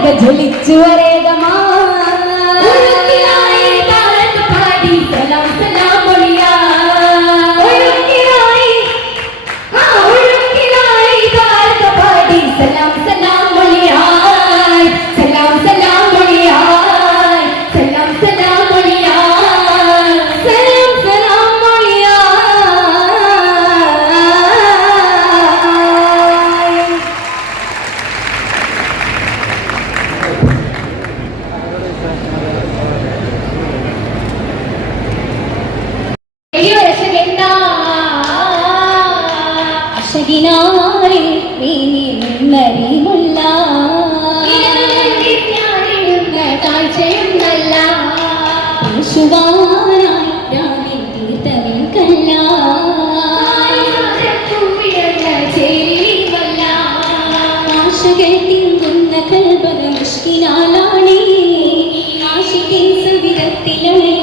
താരക ജ്വലിച്ചു സകിനാളിൽ വീണി നിന്നറിയുമുള്ള കാഴ്ചയുണ്ടല്ല യേശുവാനായി രാവിൽ തീർത്തവൻ കല്ല ആശിക്കുന്ന വിധത്തിലുള്ള